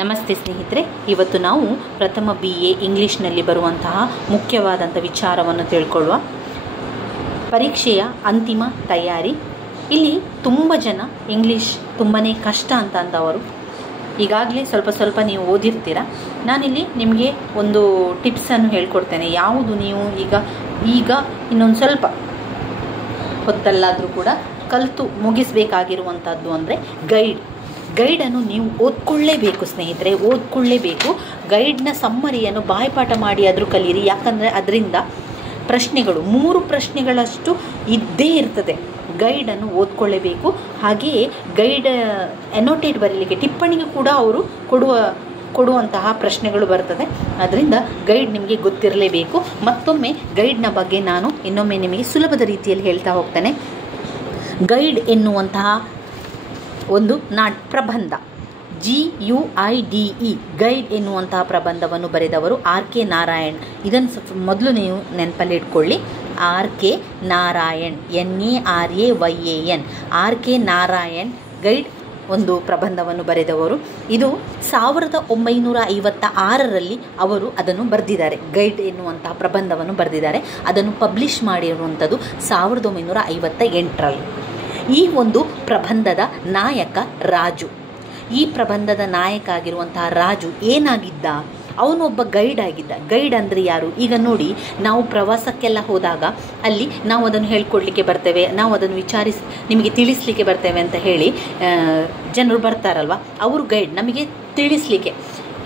ನಮಸ್ತೆ ಸ್ನೇಹಿತರೆ, ಇವತ್ತು ನಾವು ಪ್ರಥಮ BA ಇಂಗ್ಲೀಷ್ನಲ್ಲಿ ಬರುವಂತಹ ಮುಖ್ಯವಾದಂಥ ವಿಚಾರವನ್ನು ತಿಳ್ಕೊಳ್ಳುವ. ಪರೀಕ್ಷೆಯ ಅಂತಿಮ ತಯಾರಿ. ಇಲ್ಲಿ ತುಂಬ ಜನ ಇಂಗ್ಲೀಷ್ ತುಂಬಾ ಕಷ್ಟ ಅಂತಂದವರು ಈಗಾಗಲೇ ಸ್ವಲ್ಪ ನೀವು ಓದಿರ್ತೀರ. ನಾನಿಲ್ಲಿ ನಿಮಗೆ ಒಂದು ಟಿಪ್ಸನ್ನು ಹೇಳ್ಕೊಡ್ತೇನೆ. ಯಾವುದು ನೀವು ಈಗ ಇನ್ನೊಂದು ಸ್ವಲ್ಪ ಹೊತ್ತಲ್ಲಾದರೂ ಕೂಡ ಕಲಿತು ಮುಗಿಸಬೇಕಾಗಿರುವಂಥದ್ದು ಅಂದರೆ ಗೈಡನ್ನು ನೀವು ಓದ್ಕೊಳ್ಳೇಬೇಕು ಸ್ನೇಹಿತರೆ, ಓದ್ಕೊಳ್ಳೇಬೇಕು. ಗೈಡ್ನ ಸಮ್ಮರಿಯನ್ನು ಬಾಯ್ಪಾಠ ಮಾಡಿ ಆದರೂ ಕಲೀರಿ. ಯಾಕಂದರೆ ಅದರಿಂದ ಪ್ರಶ್ನೆಗಳು 3 ಪ್ರಶ್ನೆಗಳಷ್ಟು ಇದ್ದೇ ಇರ್ತದೆ. ಗೈಡನ್ನು ಓದ್ಕೊಳ್ಳೇಬೇಕು. ಹಾಗೆಯೇ ಗೈಡ್ ಎನೋಟೇಟ್ ಬರೀಲಿಕ್ಕೆ ಟಿಪ್ಪಣಿಗೆ ಕೂಡ ಅವರು ಕೊಡುವಂತಹ ಪ್ರಶ್ನೆಗಳು ಬರ್ತದೆ. ಅದರಿಂದ ಗೈಡ್ ನಿಮಗೆ ಗೊತ್ತಿರಲೇಬೇಕು. ಮತ್ತೊಮ್ಮೆ ಗೈಡ್ನ ಬಗ್ಗೆ ನಾನು ಇನ್ನೊಮ್ಮೆ ನಿಮಗೆ ಸುಲಭದ ರೀತಿಯಲ್ಲಿ ಹೇಳ್ತಾ ಹೋಗ್ತೇನೆ. ಗೈಡ್ ಎನ್ನುವಂತಹ ಒಂದು ಪ್ರಬಂಧ, GUIDE, ಗೈಡ್ ಎನ್ನುವಂತಹ ಪ್ರಬಂಧವನ್ನು ಬರೆದವರು R.K. ನಾರಾಯಣ್. ಇದನ್ನು ಮೊದಲು ನೀವು ನೆನಪಲ್ಲಿ ಇಟ್ಕೊಳ್ಳಿ. R.K. Narayan, NARAYAN, R.K. Narayan guide ಒಂದು ಪ್ರಬಂಧವನ್ನು ಬರೆದವರು. ಇದು 1956ರಲ್ಲಿ ಅವರು ಅದನ್ನು ಬರೆದಿದ್ದಾರೆ. ಗೈಡ್ ಎನ್ನುವಂತಹ ಪ್ರಬಂಧವನ್ನು ಬರೆದಿದ್ದಾರೆ. ಅದನ್ನು ಪಬ್ಲಿಷ್ ಮಾಡಿರುವಂಥದ್ದು 1958ರಲ್ಲಿ. ಈ ಒಂದು ಪ್ರಬಂಧದ ನಾಯಕ ರಾಜು. ಈ ಪ್ರಬಂಧದ ನಾಯಕ ಆಗಿರುವಂತಹ ರಾಜು ಏನಾಗಿದ್ದ? ಅವನೊಬ್ಬ ಗೈಡ್ ಆಗಿದ್ದ. ಗೈಡ್ ಅಂದರೆ ಯಾರು? ಈಗ ನೋಡಿ, ನಾವು ಪ್ರವಾಸಕ್ಕೆಲ್ಲ ಹೋದಾಗ ಅಲ್ಲಿ ನಾವು ಅದನ್ನು ಹೇಳ್ಕೊಡ್ಲಿಕ್ಕೆ ಬರ್ತೇವೆ, ನಾವು ಅದನ್ನು ವಿಚಾರಿಸಿ ನಿಮಗೆ ತಿಳಿಸ್ಲಿಕ್ಕೆ ಬರ್ತೇವೆ ಅಂತ ಹೇಳಿ ಜನರು ಬರ್ತಾರಲ್ವ, ಅವರು ಗೈಡ್. ನಮಗೆ ತಿಳಿಸ್ಲಿಕ್ಕೆ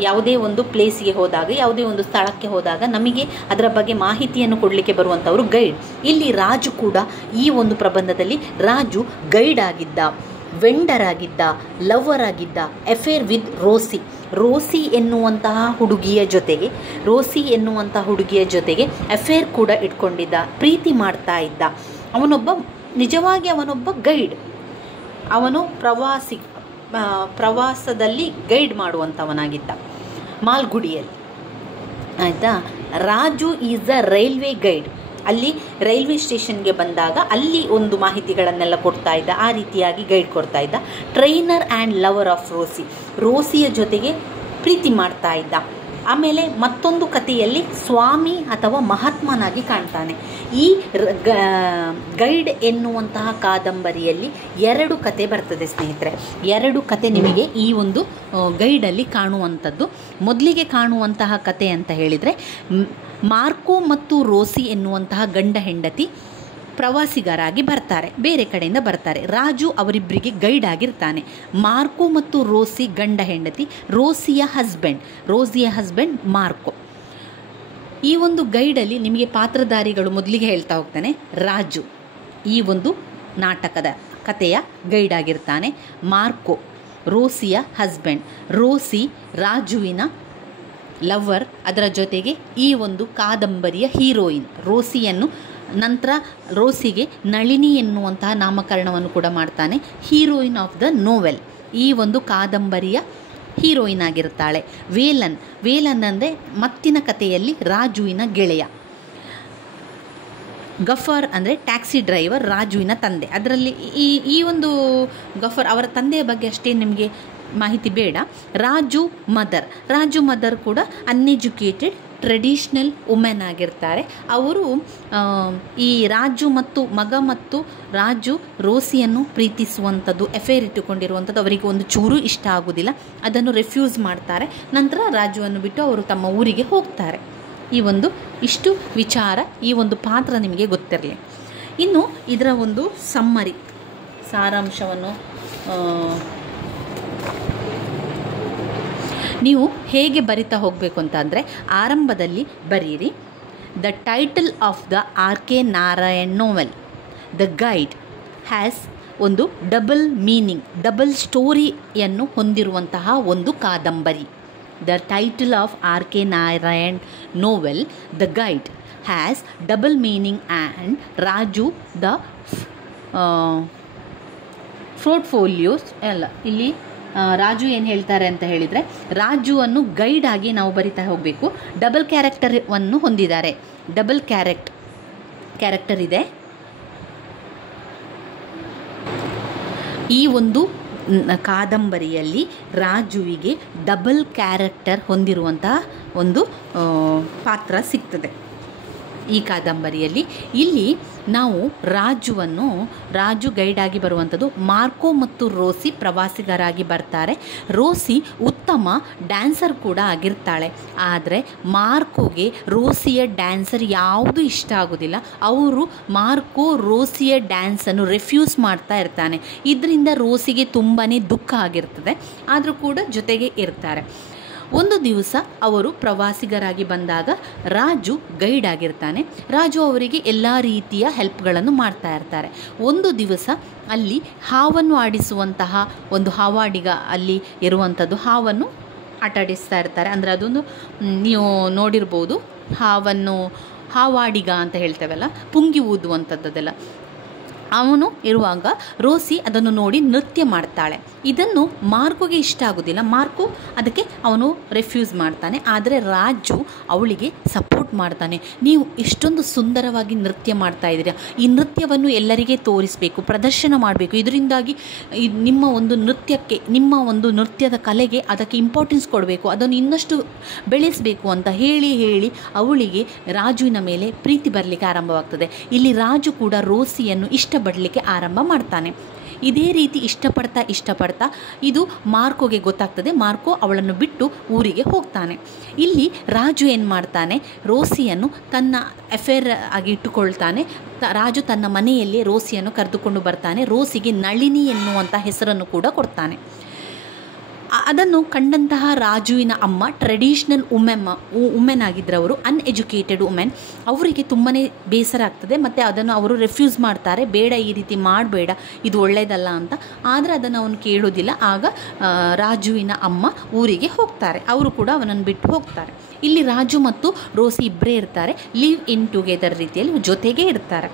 ಯಾವುದೇ ಒಂದು ಪ್ಲೇಸಿಗೆ ಹೋದಾಗ, ಯಾವುದೇ ಒಂದು ಸ್ಥಳಕ್ಕೆ ಹೋದಾಗ ನಮಗೆ ಅದರ ಬಗ್ಗೆ ಮಾಹಿತಿಯನ್ನು ಕೊಡಲಿಕ್ಕೆ ಬರುವಂಥವರು ಗೈಡ್. ಇಲ್ಲಿ ರಾಜು ಕೂಡ ಈ ಒಂದು ಪ್ರಬಂಧದಲ್ಲಿ ರಾಜು ಗೈಡ್ ಆಗಿದ್ದ, ವೆಂಡರ್ ಆಗಿದ್ದ, ಲವರ್ ಆಗಿದ್ದ, ಅಫೇರ್ ವಿತ್ ರೋಸಿ ಎನ್ನುವಂತಹ ಹುಡುಗಿಯ ಜೊತೆಗೆ ಅಫೇರ್ ಕೂಡ ಇಟ್ಕೊಂಡಿದ್ದ, ಪ್ರೀತಿ ಮಾಡ್ತಾ ಇದ್ದ. ನಿಜವಾಗಿ ಅವನೊಬ್ಬ ಗೈಡ್. ಅವನು ಪ್ರವಾಸದಲ್ಲಿ ಗೈಡ್ ಮಾಡುವಂಥವನಾಗಿದ್ದ ಮಾಲ್ಗುಡಿಯಲ್ಲಿ. ಆಯಿತಾ? Raju is a railway guide. ಅಲ್ಲಿ ರೈಲ್ವೆ ಸ್ಟೇಷನ್ಗೆ ಬಂದಾಗ ಅಲ್ಲಿ ಒಂದು ಮಾಹಿತಿಗಳನ್ನೆಲ್ಲ ಕೊಡ್ತಾ ಇದ್ದ. ಆ ರೀತಿಯಾಗಿ ಗೈಡ್ ಕೊಡ್ತಾ ಇದ್ದ. ಟ್ರೈನರ್ ಆ್ಯಂಡ್ ಲವರ್ ಆಫ್ ರೋಸಿಯ ಜೊತೆಗೆ ಪ್ರೀತಿ ಮಾಡ್ತಾ ಇದ್ದ. ಆಮೇಲೆ ಮತ್ತೊಂದು ಕಥೆಯಲ್ಲಿ ಸ್ವಾಮಿ ಅಥವಾ ಮಹಾತ್ಮನಾಗಿ ಕಾಣ್ತಾನೆ. ಈ ಗೈಡ್ ಎನ್ನುವಂತಹ ಕಾದಂಬರಿಯಲ್ಲಿ 2 ಕತೆ ಬರ್ತದೆ ಸ್ನೇಹಿತರೆ. 2 ಕತೆ ನಿಮಗೆ ಈ ಒಂದು ಗೈಡಲ್ಲಿ ಕಾಣುವಂಥದ್ದು. ಮೊದಲಿಗೆ ಕಾಣುವಂತಹ ಕತೆ ಅಂತ ಹೇಳಿದರೆ, ಮಾರ್ಕೋ ಮತ್ತು ರೋಸಿ ಎನ್ನುವಂತಹ ಗಂಡ ಹೆಂಡತಿ ಪ್ರವಾಸಿಗರಾಗಿ ಬರ್ತಾರೆ, ಬೇರೆ ಕಡೆಯಿಂದ ಬರ್ತಾರೆ. ರಾಜು ಅವರಿಬ್ಬರಿಗೆ ಗೈಡ್ ಆಗಿರ್ತಾನೆ. ಮಾರ್ಕೋ ಮತ್ತು ರೋಸಿ ಗಂಡ ಹೆಂಡತಿ, ರೋಸಿಯ ಹಸ್ಬೆಂಡ್ ಮಾರ್ಕೋ. ಈ ಒಂದು ಗೈಡಲ್ಲಿ ನಿಮಗೆ ಪಾತ್ರಧಾರಿಗಳು ಮೊದಲಿಗೆ ಹೇಳ್ತಾ ಹೋಗ್ತಾನೆ. ರಾಜು ಈ ಒಂದು ಕಥೆಯ ಗೈಡ್ ಆಗಿರ್ತಾನೆ. ಮಾರ್ಕೋ ರೋಸಿಯ ಹಸ್ಬೆಂಡ್, ರೋಸಿ ರಾಜುವಿನ ಲವರ್, ಅದರ ಜೊತೆಗೆ ಈ ಒಂದು ಕಾದಂಬರಿಯ ಹೀರೋಯಿನ್. ನಂತರ ರೋಸಿಗೆ ನಳಿನಿ ಎನ್ನುವಂತಹ ನಾಮಕರಣವನ್ನು ಕೂಡ ಮಾಡ್ತಾನೆ. ಹೀರೋಯಿನ್ ಆಫ್ ದ ನೋವೆಲ್, ಈ ಒಂದು ಕಾದಂಬರಿಯ ಹೀರೋಯಿನ್ ಆಗಿರ್ತಾಳೆ. ವೇಲನ್ ಅಂದರೆ ಮತ್ತಿನ ಕಥೆಯಲ್ಲಿ ರಾಜುವಿನ ಗೆಳೆಯ. ಗಫರ್ ಅಂದರೆ ಟ್ಯಾಕ್ಸಿ ಡ್ರೈವರ್, ರಾಜುವಿನ ತಂದೆ. ಅದರಲ್ಲಿ ಈ ಒಂದು ಗಫರ್ ಅವರ ತಂದೆಯ ಬಗ್ಗೆ ಅಷ್ಟೇ ನಿಮಗೆ ಮಾಹಿತಿ ಬೇಡ. ರಾಜು ಮದರ್ ಕೂಡ ಅನ್ಎಜುಕೇಟೆಡ್ ಟ್ರೆಡಿಷ್ನಲ್ ವುಮೆನ್ ಆಗಿರ್ತಾರೆ. ಅವರು ಈ ರಾಜು ಮತ್ತು ರಾಜು ರೋಸಿಯನ್ನು ಪ್ರೀತಿಸುವಂಥದ್ದು, ಅಫೇರ್ ಇಟ್ಟುಕೊಂಡಿರುವಂಥದ್ದು ಅವರಿಗೆ ಒಂದು ಚೂರು ಇಷ್ಟ ಆಗೋದಿಲ್ಲ. ಅದನ್ನು ರೆಫ್ಯೂಸ್ ಮಾಡ್ತಾರೆ. ನಂತರ ರಾಜುವನ್ನು ಬಿಟ್ಟು ಅವರು ತಮ್ಮ ಊರಿಗೆ ಹೋಗ್ತಾರೆ. ಇಷ್ಟು ವಿಚಾರ, ಈ ಒಂದು ಪಾತ್ರ ನಿಮಗೆ ಗೊತ್ತಿರಲಿ. ಇನ್ನು ಇದರ ಒಂದು ಸಾರಾಂಶವನ್ನು ನೀವು ಹೇಗೆ ಬರಿತಾ ಹೋಗಬೇಕು ಅಂತಂದರೆ, ಆರಂಭದಲ್ಲಿ ಬರೀರಿ. The title of the R.K. Narayan novel, the guide has ಒಂದು ಡಬಲ್ ಮೀನಿಂಗ್, ಡಬಲ್ ಸ್ಟೋರಿಯನ್ನು ಹೊಂದಿರುವಂತಹ ಒಂದು ಕಾದಂಬರಿ. The title of R.K. Narayan novel, the guide has double meaning and Raju the portfolios ಎಲ್ಲ. ಇಲ್ಲಿ ರಾಜು ಏನು ಹೇಳ್ತಾರೆ ಅಂತ ಹೇಳಿದರೆ, ರಾಜುವನ್ನು ಗೈಡ್ ಆಗಿ ನಾವು ಬರಿತಾ ಹೋಗಬೇಕು. ಡಬಲ್ ಕ್ಯಾರೆಕ್ಟರನ್ನು ಹೊಂದಿದ್ದಾರೆ. ಡಬಲ್ ಕ್ಯಾರೆಕ್ಟರ್ ಇದೆ. ಈ ಒಂದು ಕಾದಂಬರಿಯಲ್ಲಿ ರಾಜುವಿಗೆ ಡಬಲ್ ಕ್ಯಾರೆಕ್ಟರ್ ಹೊಂದಿರುವಂತಹ ಒಂದು ಪಾತ್ರ ಸಿಗ್ತದೆ ಈ ಕಾದಂಬರಿಯಲ್ಲಿ. ಇಲ್ಲಿ ನಾವು ರಾಜು ಗೈಡಾಗಿ ಬರುವಂಥದ್ದು. ಮಾರ್ಕೋ ಮತ್ತು ರೋಸಿ ಪ್ರವಾಸಿಗರಾಗಿ ಬರ್ತಾರೆ. ರೋಸಿ ಉತ್ತಮ ಡ್ಯಾನ್ಸರ್ ಕೂಡ ಆಗಿರ್ತಾಳೆ. ಆದರೆ ಮಾರ್ಕೋಗೆ ರೋಸಿಯ ಡ್ಯಾನ್ಸರ್ ಯಾವುದೂ ಇಷ್ಟ ಆಗೋದಿಲ್ಲ. ಮಾರ್ಕೋ ರೋಸಿಯ ಡ್ಯಾನ್ಸನ್ನು ರೆಫ್ಯೂಸ್ ಮಾಡ್ತಾ ಇರ್ತಾನೆ. ಇದರಿಂದ ರೋಸಿಗೆ ತುಂಬಾ ದುಃಖ ಆಗಿರ್ತದೆ. ಆದರೂ ಕೂಡ ಜೊತೆಗೆ ಇರ್ತಾರೆ. ಒಂದು ದಿವಸ ಅವರು ಪ್ರವಾಸಿಗರಾಗಿ ಬಂದಾಗ ರಾಜು ಗೈಡ್ ಆಗಿರ್ತಾನೆ. ರಾಜು ಅವರಿಗೆ ಎಲ್ಲ ರೀತಿಯ ಹೆಲ್ಪ್ಗಳನ್ನು ಮಾಡ್ತಾ ಇರ್ತಾರೆ. ಒಂದು ದಿವಸ ಅಲ್ಲಿ ಹಾವನ್ನು ಆಡಿಸುವಂತಹ ಒಂದು ಹಾವಾಡಿಗ ಅಲ್ಲಿ ಇರುವಂಥದ್ದು ಹಾವನ್ನು ಆಟಾಡಿಸ್ತಾ ಇರ್ತಾರೆ. ಅಂದರೆ ಅದೊಂದು ನೀವು ನೋಡಿರ್ಬೋದು, ಹಾವಾಡಿಗ ಅಂತ ಹೇಳ್ತೇವಲ್ಲ, ಪುಂಗಿ ಊದುವಂಥದ್ದೆಲ್ಲ. ಅವನು ಇರುವಾಗ ರೋಸಿ ಅದನ್ನು ನೋಡಿ ನೃತ್ಯ ಮಾಡ್ತಾಳೆ. ಇದನ್ನು ಮಾರ್ಕೋಗೆ ಇಷ್ಟ ಆಗೋದಿಲ್ಲ. ಮಾರ್ಕೋ ಅದಕ್ಕೆ ಅವನು ರೆಫ್ಯೂಸ್ ಮಾಡ್ತಾನೆ. ಆದರೆ ರಾಜು ಅವಳಿಗೆ ಸಪೋರ್ಟ್ ಮಾಡ್ತಾನೆ. ನೀವು ಇಷ್ಟೊಂದು ಸುಂದರವಾಗಿ ನೃತ್ಯ ಮಾಡ್ತಾ ಇದ್ದೀರಾ, ಈ ನೃತ್ಯವನ್ನು ಎಲ್ಲರಿಗೆ ತೋರಿಸಬೇಕು, ಪ್ರದರ್ಶನ ಮಾಡಬೇಕು. ಇದರಿಂದಾಗಿ ನಿಮ್ಮ ಒಂದು ನೃತ್ಯಕ್ಕೆ, ನಿಮ್ಮ ಒಂದು ನೃತ್ಯದ ಕಲೆಗೆ ಅದಕ್ಕೆ ಇಂಪಾರ್ಟೆನ್ಸ್ ಕೊಡಬೇಕು, ಅದನ್ನು ಇನ್ನಷ್ಟು ಬೆಳೆಸಬೇಕು ಅಂತ ಹೇಳಿ ಅವಳಿಗೆ ರಾಜುವಿನ ಮೇಲೆ ಪ್ರೀತಿ ಬರಲಿಕ್ಕೆ ಆರಂಭವಾಗ್ತದೆ. ಇಲ್ಲಿ ರಾಜು ಕೂಡ ರೋಸಿಯನ್ನು ಇಷ್ಟಪಡಲಿಕ್ಕೆ ಆರಂಭ ಮಾಡ್ತಾನೆ. ಇದೇ ರೀತಿ ಇಷ್ಟಪಡ್ತಾ ಇದು ಮಾರ್ಕೋಗೆ ಗೊತ್ತಾಗ್ತದೆ. ಮಾರ್ಕೋ ಅವಳನ್ನು ಬಿಟ್ಟು ಊರಿಗೆ ಹೋಗ್ತಾನೆ. ಇಲ್ಲಿ ರಾಜು ಏನು ಮಾಡ್ತಾನೆ, ರೋಸಿಯನ್ನು ತನ್ನ ಅಫೇರ್ ಆಗಿ ಇಟ್ಟುಕೊಳ್ತಾನೆ. ರಾಜು ತನ್ನ ಮನೆಯಲ್ಲಿ ರೋಸಿಯನ್ನು ಕರೆದುಕೊಂಡು ಬರ್ತಾನೆ. ರೋಸಿಗೆ ನಳಿನಿ ಎನ್ನುವಂಥ ಹೆಸರನ್ನು ಕೂಡ ಕೊಡ್ತಾನೆ. ಅದನ್ನು ಕಂಡಂತಹ ರಾಜುವಿನ ಅಮ್ಮ ಟ್ರೆಡಿಷ್ನಲ್ ವುಮೆನ್ ಆಗಿದ್ದರು. ಅವರು ಅನ್ಎಜುಕೇಟೆಡ್ ವುಮೆನ್. ಅವರಿಗೆ ತುಂಬಾ ಬೇಸರ ಆಗ್ತದೆ ಮತ್ತು ಅದನ್ನು ಅವರು ರೆಫ್ಯೂಸ್ ಮಾಡ್ತಾರೆ. ಬೇಡ, ಈ ರೀತಿ ಮಾಡಬೇಡ, ಇದು ಒಳ್ಳೆಯದಲ್ಲ ಅಂತ. ಆದರೆ ಅದನ್ನು ಅವನು ಕೇಳೋದಿಲ್ಲ. ಆಗ ರಾಜುವಿನ ಅಮ್ಮ ಊರಿಗೆ ಹೋಗ್ತಾರೆ. ಅವರು ಕೂಡ ಅವನನ್ನು ಬಿಟ್ಟು ಹೋಗ್ತಾರೆ. ಇಲ್ಲಿ ರಾಜು ಮತ್ತು ರೋಸಿ ಇಬ್ಬರೇ ಇರ್ತಾರೆ. ಲಿವ್ ಇನ್ ಟುಗೆದರ್ ರೀತಿಯಲ್ಲಿ ಜೊತೆಗೆ ಇರ್ತಾರೆ,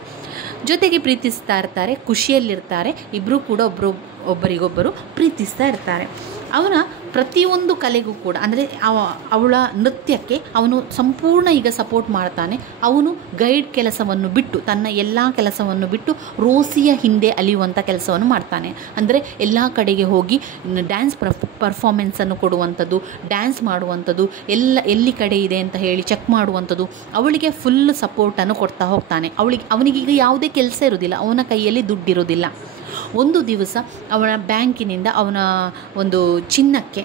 ಜೊತೆಗೆ ಪ್ರೀತಿಸ್ತಾ ಇರ್ತಾರೆ, ಖುಷಿಯಲ್ಲಿರ್ತಾರೆ. ಇಬ್ಬರು ಕೂಡ ಒಬ್ಬರಿಗೊಬ್ಬರು ಪ್ರೀತಿಸ್ತಾ ಇರ್ತಾರೆ. ಅವನ ಪ್ರತಿಯೊಂದು ಕಲೆಗೂ ಕೂಡ, ಅಂದರೆ ಅವಳ ನೃತ್ಯಕ್ಕೆ ಅವನು ಸಂಪೂರ್ಣ ಈಗ ಸಪೋರ್ಟ್ ಮಾಡ್ತಾನೆ. ಅವನು ಗೈಡ್ ಕೆಲಸವನ್ನು ಬಿಟ್ಟು, ತನ್ನ ಎಲ್ಲ ಕೆಲಸವನ್ನು ಬಿಟ್ಟು ರೋಸಿಯ ಹಿಂದೆ ಅಲಿಯುವಂಥ ಕೆಲಸವನ್ನು ಮಾಡ್ತಾನೆ. ಅಂದರೆ ಎಲ್ಲ ಕಡೆಗೆ ಹೋಗಿ ಡ್ಯಾನ್ಸ್ ಪರ್ಫಾರ್ಮೆನ್ಸನ್ನು ಕೊಡುವಂಥದ್ದು, ಡ್ಯಾನ್ಸ್ ಮಾಡುವಂಥದ್ದು, ಎಲ್ಲಿ ಕಡೆ ಇದೆ ಅಂತ ಹೇಳಿ ಚೆಕ್ ಮಾಡುವಂಥದ್ದು, ಅವಳಿಗೆ ಫುಲ್ ಸಪೋರ್ಟನ್ನು ಕೊಡ್ತಾ ಹೋಗ್ತಾನೆ. ಅವನಿಗೀಗ ಯಾವುದೇ ಕೆಲಸ ಇರೋದಿಲ್ಲ, ಅವನ ಕೈಯಲ್ಲಿ ದುಡ್ಡಿರೋದಿಲ್ಲ. ಒಂದು ದಿವಸ ಅವನ ಬ್ಯಾಂಕಿನಿಂದ ಅವನ ಒಂದು ಚಿನ್ನಕ್ಕೆ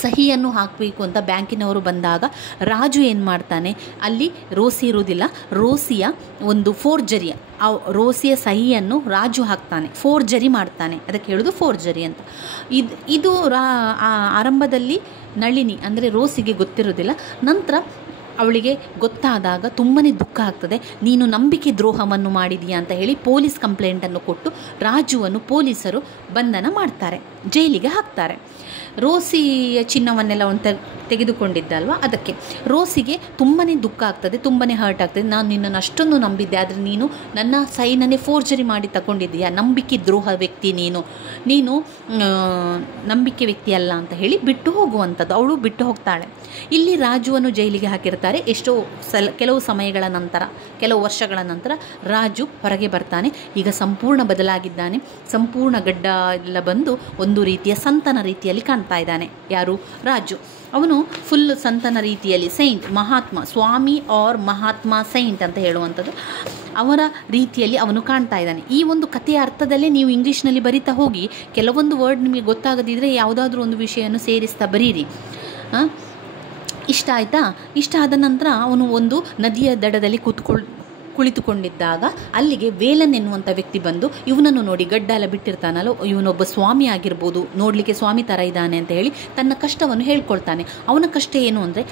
ಸಹಿಯನ್ನು ಹಾಕಬೇಕು ಅಂತ ಬ್ಯಾಂಕಿನವರು ಬಂದಾಗ ರಾಜು ಏನು ಮಾಡ್ತಾನೆ, ಅಲ್ಲಿ ರೋಸಿ ಇರುವುದಿಲ್ಲ, ರೋಸಿಯ ಒಂದು ಫೋರ್ಜರಿ, ರೋಸಿಯ ಸಹಿಯನ್ನು ರಾಜು ಹಾಕ್ತಾನೆ, ಫೋರ್ಜರಿ ಮಾಡ್ತಾನೆ. ಅದಕ್ಕೆ ಹೇಳೋದು ಫೋರ್ಜರಿ ಅಂತ. ಇದು ಆರಂಭದಲ್ಲಿ ನಳಿನಿ ಅಂದರೆ ರೋಸಿಗೆ ಗೊತ್ತಿರೋದಿಲ್ಲ. ನಂತರ ಅವಳಿಗೆ ಗೊತ್ತಾದಾಗ ತುಂಬಾ ದುಃಖ ಆಗ್ತದೆ. ನೀನು ನಂಬಿಕೆ ದ್ರೋಹವನ್ನು ಮಾಡಿದೀಯಾ ಅಂತ ಹೇಳಿ ಪೊಲೀಸ್ ಕಂಪ್ಲೇಂಟನ್ನು ಕೊಟ್ಟು ರಾಜುವನ್ನು ಪೊಲೀಸರು ಬಂಧನ ಮಾಡ್ತಾರೆ, ಜೈಲಿಗೆ ಹಾಕ್ತಾರೆ. ರೋಸಿಯ ಚಿನ್ನವನ್ನೆಲ್ಲ ಅವನು ತೆಗೆದುಕೊಂಡಿದ್ದಲ್ವ, ಅದಕ್ಕೆ ರೋಸಿಗೆ ತುಂಬಾ ದುಃಖ ಆಗ್ತದೆ, ತುಂಬಾ ಹರ್ಟ್ ಆಗ್ತದೆ. ನಾನು ನಿನ್ನನ್ನು ಅಷ್ಟೊಂದು ನಂಬಿದ್ದೆ, ಆದರೆ ನೀನು ನನ್ನ ಸೈನನ್ನೇ ಫೋರ್ಜರಿ ಮಾಡಿ ತಗೊಂಡಿದ್ದೀಯಾ, ನಂಬಿಕೆ ದ್ರೋಹ ವ್ಯಕ್ತಿ ನೀನು ನಂಬಿಕೆ ವ್ಯಕ್ತಿ ಅಲ್ಲ ಅಂತ ಹೇಳಿ ಬಿಟ್ಟು ಹೋಗುವಂಥದ್ದು. ಅವಳು ಬಿಟ್ಟು ಹೋಗ್ತಾಳೆ. ಇಲ್ಲಿ ರಾಜುವನ್ನು ಜೈಲಿಗೆ ಹಾಕಿರ್ತಾರೆ. ಕೆಲವು ಸಮಯಗಳ ನಂತರ, ಕೆಲವು ವರ್ಷಗಳ ನಂತರ ರಾಜು ಹೊರಗೆ ಬರ್ತಾನೆ. ಈಗ ಸಂಪೂರ್ಣ ಬದಲಾಗಿದ್ದಾನೆ. ಸಂಪೂರ್ಣ ಗಡ್ಡ ಎಲ್ಲ ಬಂದು ಒಂದು ರೀತಿಯ ಸಂತನ ರೀತಿಯಲ್ಲಿ ಕಾಣ್ತಾ ಇದ್ದಾನೆ. ಯಾರು? ರಾಜು. ಅವನು ಫುಲ್ ಸಂತನ ರೀತಿಯಲ್ಲಿ, ಸೈಂಟ್, ಮಹಾತ್ಮ, ಸ್ವಾಮಿ ಆರ್ ಮಹಾತ್ಮ ಸೈಂಟ್ ಅಂತ ಹೇಳುವಂಥದ್ದು, ಅವರ ರೀತಿಯಲ್ಲಿ ಅವನು ಕಾಣ್ತಾ ಇದ್ದಾನೆ. ಈ ಒಂದು ಕಥೆಯ ಅರ್ಥದಲ್ಲೇ ನೀವು ಇಂಗ್ಲೀಷ್ನಲ್ಲಿ ಬರಿತಾ ಹೋಗಿ, ಕೆಲವೊಂದು ವರ್ಡ್ ನಿಮಗೆ ಗೊತ್ತಾಗದಿದ್ದರೆ ಯಾವುದಾದ್ರೂ ಒಂದು ವಿಷಯವನ್ನು ಸೇರಿಸ್ತಾ ಬರೀರಿ. ಇಷ್ಟ ಆಯಿತಾ? ಇಷ್ಟ ಆದ ನಂತರ ಅವನು ಒಂದು ನದಿಯ ದಡದಲ್ಲಿ ಕುಳಿತುಕೊಂಡಿದ್ದಾಗ ಅಲ್ಲಿಗೆ ವೇಲನ್ ಎನ್ನುವಂಥ ವ್ಯಕ್ತಿ ಬಂದು ಇವನನ್ನು ನೋಡಿ, ಗಡ್ಡ ಎಲ್ಲ ಬಿಟ್ಟಿರ್ತಾನಲ್ಲ, ಇವನೊಬ್ಬ ಸ್ವಾಮಿ ಆಗಿರ್ಬೋದು, ನೋಡಲಿಕ್ಕೆ ಸ್ವಾಮಿ ಥರ ಇದ್ದಾನೆ ಅಂತ ಹೇಳಿ ತನ್ನ ಕಷ್ಟವನ್ನು ಹೇಳ್ಕೊಳ್ತಾನೆ. ಅವನ ಕಷ್ಟ ಏನು ಅಂದರೆ,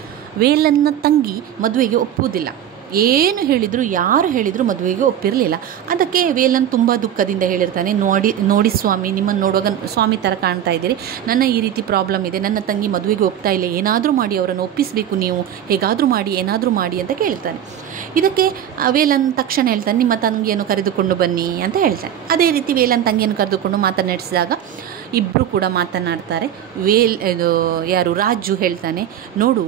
ವೇಲನ್ನ ತಂಗಿ ಮದುವೆಗೆ ಒಪ್ಪುವುದಿಲ್ಲ. ಏನು ಹೇಳಿದ್ರು, ಯಾರು ಹೇಳಿದ್ರು ಮದುವೆಗೆ ಒಪ್ಪಿರಲಿಲ್ಲ. ಅದಕ್ಕೆ ವೇಲನ್ ತುಂಬ ದುಃಖದಿಂದ ಹೇಳಿರ್ತಾನೆ, ನೋಡಿ ಸ್ವಾಮಿ, ನಿಮ್ಮನ್ನು ನೋಡುವಾಗ ಸ್ವಾಮಿ ಥರ ಕಾಣ್ತಾ ಇದ್ದೀರಿ, ನನ್ನ ಈ ರೀತಿ ಪ್ರಾಬ್ಲಮ್ ಇದೆ, ನನ್ನ ತಂಗಿ ಮದುವೆಗೆ ಒಪ್ತಾ ಇಲ್ಲ, ಏನಾದರೂ ಮಾಡಿ ಅವರನ್ನು ಒಪ್ಪಿಸಬೇಕು, ನೀವು ಹೇಗಾದರೂ ಮಾಡಿ, ಏನಾದರೂ ಮಾಡಿ ಅಂತ ಕೇಳ್ತಾನೆ. ಇದಕ್ಕೆ ವೇಲನ್ ತಕ್ಷಣ ಹೇಳ್ತಾನೆ, ನಿಮ್ಮ ತಂಗಿಯನ್ನು ಕರೆದುಕೊಂಡು ಬನ್ನಿ ಅಂತ ಹೇಳ್ತಾನೆ. ಅದೇ ರೀತಿ ವೇಲನ್ ತಂಗಿಯನ್ನು ಕರೆದುಕೊಂಡು ಮಾತನಾಡಿಸಿದಾಗ ಇಬ್ಬರು ಕೂಡ ಮಾತನಾಡ್ತಾರೆ. ಯಾರು? ರಾಜು ಹೇಳ್ತಾನೆ, ನೋಡು,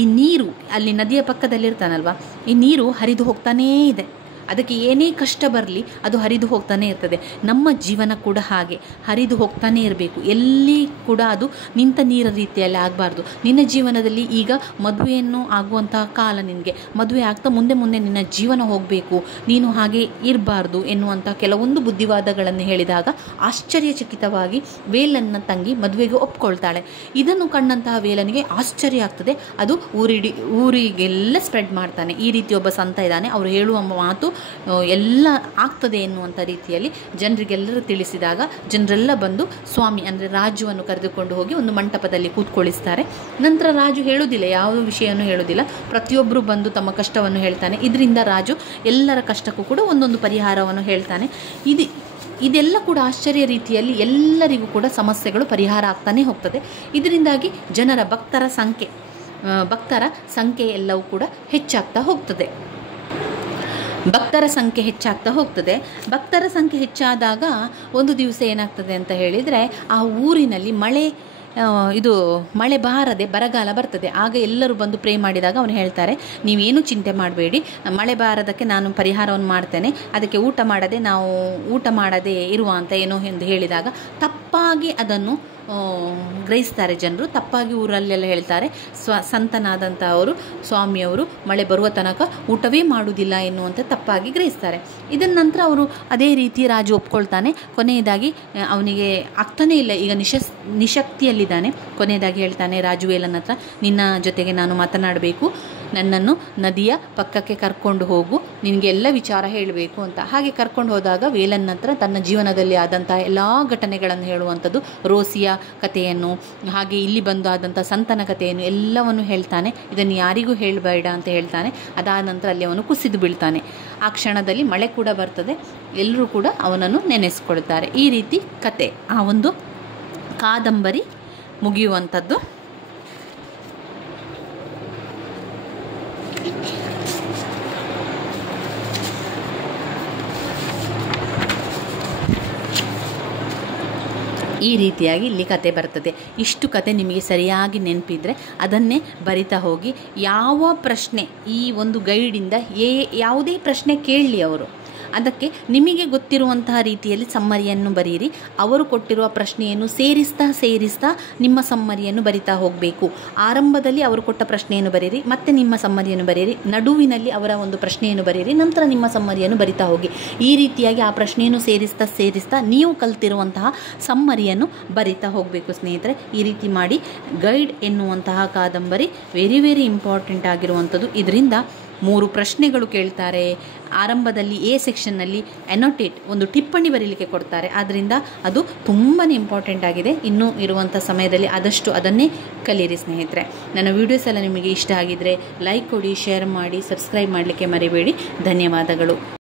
ಈ ನೀರು ಅಲ್ಲಿ ನದಿಯ ಪಕ್ಕದಲ್ಲಿರ್ತಾನಲ್ವ, ಈ ನೀರು ಹರಿದು ಹೋಗ್ತಾನೇ ಇದೆ, ಅದಕ್ಕೆ ಏನೇ ಕಷ್ಟ ಬರಲಿ ಅದು ಹರಿದು ಹೋಗ್ತಾನೆ ಇರ್ತದೆ. ನಮ್ಮ ಜೀವನ ಕೂಡ ಹಾಗೆ ಹರಿದು ಹೋಗ್ತಾನೆ ಇರಬೇಕು. ಎಲ್ಲಿ ಕೂಡ ಅದು ನಿಂತ ನೀರ ರೀತಿಯಲ್ಲಿ ಆಗಬಾರ್ದು. ನಿನ್ನ ಜೀವನದಲ್ಲಿ ಈಗ ಮದುವೆಯನ್ನು ಆಗುವಂತಹ ಕಾಲ, ನಿನಗೆ ಮದುವೆ ಆಗ್ತಾ ಮುಂದೆ ಮುಂದೆ ನಿನ್ನ ಜೀವನ ಹೋಗಬೇಕು, ನೀನು ಹಾಗೆ ಇರಬಾರ್ದು ಎನ್ನುವಂಥ ಕೆಲವೊಂದು ಬುದ್ಧಿವಾದಗಳನ್ನು ಹೇಳಿದಾಗ ಆಶ್ಚರ್ಯಚಕಿತವಾಗಿ ವೇಲನ್ನ ತಂಗಿ ಮದುವೆಗೆ ಒಪ್ಕೊಳ್ತಾಳೆ. ಇದನ್ನು ಕಂಡಂತಹ ವೇಲನಿಗೆ ಆಶ್ಚರ್ಯ ಆಗ್ತದೆ. ಅದು ಊರಿಗೆಲ್ಲ ಸ್ಪ್ರೆಡ್ ಮಾಡ್ತಾನೆ. ಈ ರೀತಿ ಒಬ್ಬ ಸಂತ ಇದ್ದಾನೆ, ಅವರು ಹೇಳುವ ಮಾತು ಎಲ್ಲ ಆಗ್ತದೆ ಎನ್ನುವಂಥ ರೀತಿಯಲ್ಲಿ ಜನರಿಗೆಲ್ಲರೂ ತಿಳಿಸಿದಾಗ ಜನರೆಲ್ಲ ಬಂದು ಸ್ವಾಮಿ ಅಂದರೆ ರಾಜುವನ್ನು ಕರೆದುಕೊಂಡು ಹೋಗಿ ಒಂದು ಮಂಟಪದಲ್ಲಿ ಕೂತ್ಕೊಳ್ಳಿಸ್ತಾರೆ. ನಂತರ ರಾಜು ಹೇಳುವುದಿಲ್ಲ, ಯಾವ ವಿಷಯವನ್ನು ಹೇಳುವುದಿಲ್ಲ, ಪ್ರತಿಯೊಬ್ಬರು ಬಂದು ತಮ್ಮ ಕಷ್ಟವನ್ನು ಹೇಳ್ತಾನೆ. ಇದರಿಂದ ರಾಜು ಎಲ್ಲರ ಕಷ್ಟಕ್ಕೂ ಕೂಡ ಒಂದೊಂದು ಪರಿಹಾರವನ್ನು ಹೇಳ್ತಾನೆ. ಇದೆಲ್ಲ ಕೂಡ ಆಶ್ಚರ್ಯ ರೀತಿಯಲ್ಲಿ ಎಲ್ಲರಿಗೂ ಕೂಡ ಸಮಸ್ಯೆಗಳು ಪರಿಹಾರ ಆಗ್ತಾನೆ ಹೋಗ್ತದೆ. ಇದರಿಂದಾಗಿ ಭಕ್ತರ ಸಂಖ್ಯೆ ಎಲ್ಲವೂ ಕೂಡ ಹೆಚ್ಚಾಗ್ತಾ ಹೋಗ್ತದೆ. ಭಕ್ತರ ಸಂಖ್ಯೆ ಹೆಚ್ಚಾದಾಗ ಒಂದು ದಿವಸ ಏನಾಗ್ತದೆ ಅಂತ ಹೇಳಿದರೆ, ಆ ಊರಿನಲ್ಲಿ ಮಳೆ ಬಾರದೆ ಬರಗಾಲ ಬರ್ತದೆ. ಆಗ ಎಲ್ಲರೂ ಬಂದು ಪ್ರೇ ಮಾಡಿದಾಗ ಅವನು ಹೇಳ್ತಾರೆ, ನೀವೇನು ಚಿಂತೆ ಮಾಡಬೇಡಿ, ಮಳೆ ಬಾರದಕ್ಕೆ ನಾನು ಪರಿಹಾರವನ್ನು ಮಾಡ್ತೇನೆ, ಅದಕ್ಕೆ ಊಟ ಮಾಡದೆ ಇರುವ ಅಂತ ಏನೋ ಎಂದು ಹೇಳಿದಾಗ ತಪ್ಪಾಗಿ ಅದನ್ನು ಗ್ರಹಿಸ್ತಾರೆ ಜನರು. ತಪ್ಪಾಗಿ ಊರಲ್ಲೆಲ್ಲ ಹೇಳ್ತಾರೆ, ಸಂತನಾದಂಥ ಸ್ವಾಮಿಯವರು ಮಳೆ ಬರುವ ತನಕ ಊಟವೇ ಮಾಡುವುದಿಲ್ಲ ಎನ್ನುವಂಥ ತಪ್ಪಾಗಿ ಗ್ರಹಿಸ್ತಾರೆ. ಇದನ್ನ ನಂತರ ಅವರು ಅದೇ ರೀತಿ ರಾಜು ಒಪ್ಕೊಳ್ತಾನೆ. ಕೊನೆಯದಾಗಿ ಅವನಿಗೆ ಆಗ್ತಾನೇ ಇಲ್ಲ, ಈಗ ನಿಶಕ್ತಿಯಲ್ಲಿದ್ದಾನೆ. ಕೊನೆಯದಾಗಿ ಹೇಳ್ತಾನೆ ರಾಜು ವೇಲನ ಹತ್ರ, ನಿನ್ನ ಜೊತೆಗೆ ನಾನು ಮಾತನಾಡಬೇಕು, ನನ್ನನ್ನು ನದಿಯ ಪಕ್ಕಕ್ಕೆ ಕರ್ಕೊಂಡು ಹೋಗು, ನಿನಗೆ ಎಲ್ಲ ವಿಚಾರ ಹೇಳಬೇಕು ಅಂತ. ಹಾಗೆ ಕರ್ಕೊಂಡು ಹೋದಾಗ ವೇಲನ್ ಹತ್ರ ತನ್ನ ಜೀವನದಲ್ಲಿ ಆದಂಥ ಎಲ್ಲ ಘಟನೆಗಳನ್ನು ಹೇಳುವಂಥದ್ದು, ರೋಸಿಯ ಕಥೆಯನ್ನು, ಹಾಗೆ ಇಲ್ಲಿ ಬಂದು ಆದಂಥ ಸಂತನ ಕಥೆಯನ್ನು ಎಲ್ಲವನ್ನು ಹೇಳ್ತಾನೆ. ಇದನ್ನು ಯಾರಿಗೂ ಹೇಳಬೇಡ ಅಂತ ಹೇಳ್ತಾನೆ. ಅದಾದ ನಂತರ ಅಲ್ಲಿ ಅವನು ಕುಸಿದು ಬೀಳ್ತಾನೆ. ಆ ಕ್ಷಣದಲ್ಲಿ ಮಳೆ ಕೂಡ ಬರ್ತದೆ, ಎಲ್ಲರೂ ಕೂಡ ಅವನನ್ನು ನೆನೆಸ್ಕೊಳ್ತಾರೆ. ಈ ರೀತಿ ಕತೆ, ಆ ಒಂದು ಕಾದಂಬರಿ ಮುಗಿಯುವಂಥದ್ದು. ಈ ರೀತಿಯಾಗಿ ಇಲ್ಲಿ ಕತೆ ಬರ್ತದೆ. ಇಷ್ಟು ಕತೆ ನಿಮಗೆ ಸರಿಯಾಗಿ ನೆನಪಿದ್ರೆ ಅದನ್ನೇ ಬರಿತಾ ಹೋಗಿ. ಯಾವ ಪ್ರಶ್ನೆ ಈ ಒಂದು ಗೈಡಿಂದ ಯಾವುದೇ ಪ್ರಶ್ನೆ ಕೇಳಲಿ ಅವರು, ಅದಕ್ಕೆ ನಿಮಗೆ ಗೊತ್ತಿರುವಂತಹ ರೀತಿಯಲ್ಲಿ ಸಮ್ಮರಿಯನ್ನು ಬರೀರಿ. ಅವರು ಕೊಟ್ಟಿರುವ ಪ್ರಶ್ನೆಯನ್ನು ಸೇರಿಸ್ತಾ ನಿಮ್ಮ ಸಮ್ಮರಿಯನ್ನು ಬರಿತಾ ಹೋಗಬೇಕು. ಆರಂಭದಲ್ಲಿ ಅವರು ಕೊಟ್ಟ ಪ್ರಶ್ನೆಯನ್ನು ಬರೀರಿ, ಮತ್ತೆ ನಿಮ್ಮ ಸಮ್ಮರಿಯನ್ನು ಬರೀರಿ, ನಡುವಿನಲ್ಲಿ ಅವರ ಒಂದು ಪ್ರಶ್ನೆಯನ್ನು ಬರೀರಿ, ನಂತರ ನಿಮ್ಮ ಸಮ್ಮರಿಯನ್ನು ಬರಿತಾ ಹೋಗಿ. ಈ ರೀತಿಯಾಗಿ ಆ ಪ್ರಶ್ನೆಯನ್ನು ಸೇರಿಸ್ತಾ ನೀವು ಕಲ್ತಿರುವಂತಹ ಸಮ್ಮರಿಯನ್ನು ಬರಿತಾ ಹೋಗಬೇಕು ಸ್ನೇಹಿತರೆ. ಈ ರೀತಿ ಮಾಡಿ ಗೈಡ್ ಎನ್ನುವಂತಹ ಕಾದಂಬರಿ ವೆರಿ ವೆರಿ ಇಂಪಾರ್ಟೆಂಟ್ ಆಗಿರುವಂಥದ್ದು. ಇದರಿಂದ 3 ಪ್ರಶ್ನೆಗಳು ಕೇಳ್ತಾರೆ. ಆರಂಭದಲ್ಲಿ ಎ ಸೆಕ್ಷನ್ನಲ್ಲಿ ಅನೋಟೇಟ್ ಒಂದು ಟಿಪ್ಪಣಿ ಬರೀಲಿಕ್ಕೆ ಕೊಡ್ತಾರೆ. ಆದ್ದರಿಂದ ಅದು ತುಂಬಾ ಇಂಪಾರ್ಟೆಂಟ್ ಆಗಿದೆ. ಇನ್ನೂ ಇರುವಂಥ ಸಮಯದಲ್ಲಿ ಆದಷ್ಟು ಅದನ್ನೇ ಕಲಿಯಿರಿ ಸ್ನೇಹಿತರೆ. ನನ್ನ ವೀಡಿಯೋಸ್ ಎಲ್ಲ ನಿಮಗೆ ಇಷ್ಟ ಆಗಿದ್ದರೆ ಲೈಕ್ ಕೊಡಿ, ಶೇರ್ ಮಾಡಿ, ಸಬ್ಸ್ಕ್ರೈಬ್ ಮಾಡಲಿಕ್ಕೆ ಮರಿಬೇಡಿ. ಧನ್ಯವಾದಗಳು.